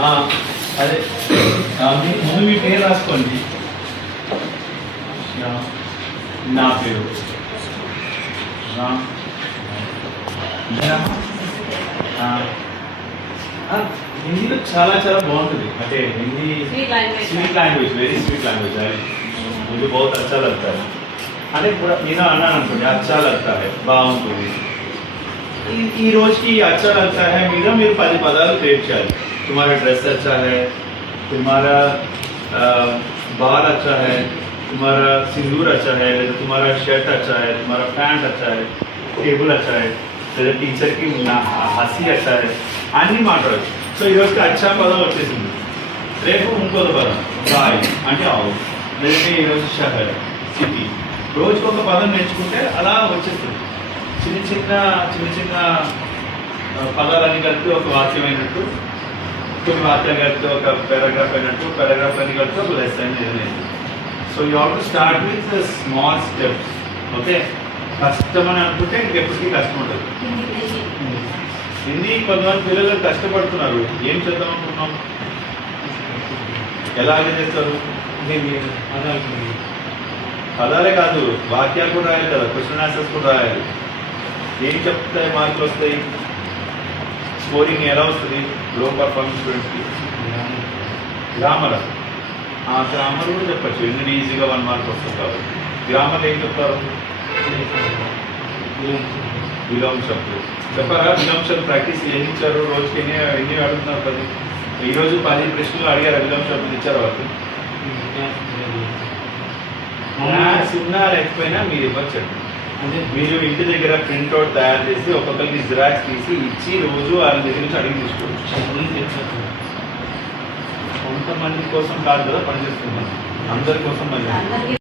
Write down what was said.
ఆ, అదే ఆ, మీ- ముందు మీ పేరు రాసుకోండి నా- నా పేరు రామ్ మీరమ్మా? ఆ, ఆ, హిందీలో చాలా చాలా బాగుంటుంది అంటే Hindi Sweet language. Sweet language very sweet language అది मुझे बहुत अच्छा लगता है అంటే కూడా నేను అన్నాను అనుకోండి అచ్చా लगता है బాగుంటుంది ఈ- ఈ రోజుకి అచ్చా लगता है మీద మీరు పది పదాలు క్రియేట్ చేయాలి तुम्हारा ड्रेस अच्छा है तुम्हारा अ, बाल अच्छा है तुम्हारा सिंदूर अच्छा है లేదా तुम्हारा शर्ट अच्छा है तुम्हारा पैंट अच्छा है टेबल अच्छा है లేదా టీచర్కి హసి अच्छा है అన్నీ మాట్లాడచ్చు సో ఈ రోజుకి అచ్చా పదం వచ్చేసింది రేపు ఇంకొక పదం బాయ్ అంటే ఆవు లేదంటే ఈరోజు షహర్ సిటీ రోజుకొక ఒక పదం నేర్చుకుంటే అలా వచ్చేస్తుంది చిన్న చిన్న చిన్న చిన్న పదాలన్నీ కలిపి ఒక వాక్యం అయినట్టు కొన్ని వాక్యాలు కలిపి ఒక పారాగ్రాఫ్ అయినట్టు పారాగ్రాఫ్ అన్ని కలిపి ఒక లెసన్ జరిగింది so you have to start with small steps okay కష్టం అని అనుకుంటే ఇంకెప్పటికీ కష్టం ఉంటుంది హిందీ కొంతమంది పిల్లలు కష్టపడుతున్నారు. ఏం చేద్దాం అనుకున్నాం ఎలా చేస్తారు? పదాలే కాదు వాక్యాలు కూడా రాయాలి కదా క్వశ్చన్ ఆన్సర్స్ కూడా రాయాలి. ఏం చెప్తాయి మార్కులు వస్తాయి? స్కోరింగ్ ఎలా వస్తుంది? లో పర్ఫార్మెన్స్ స్టూడెంట్స్కి గ్రామర్ ఆ? గ్రామర్ కూడా చెప్పచ్చు. ఎందుకు ఈజీగా వన్ మార్క్ వస్తుంది కాబట్టి. గ్రామర్ ఏం చెప్తారు? విలోమ చెప్పారా? విలోమ శబ్దం ప్రాక్టీస్ ఎన్ని ఇచ్చారు? రోజుకి ఎన్ని ఎన్ని అడుగుతున్నారు పది? ఈ రోజు పది ప్రశ్నలు అడిగారు. విలోమ శబ్దం ఇచ్చారు వాళ్ళకి ఉన్నా లేకపోయినా మీరు ఇవ్వచ్చు మీరు ఇంటి దగ్గర ప్రింట్అవుట్ తయారు చేసి ఒక్కొక్కరికి జిరాక్స్ తీసి ఇచ్చి రోజు వాళ్ళ దగ్గర నుంచి అడిగి తీసుకోవచ్చు. కొంతమంది కోసం కాదు కదా పనిచేస్తున్నాం అందరి కోసం పని అందరికీ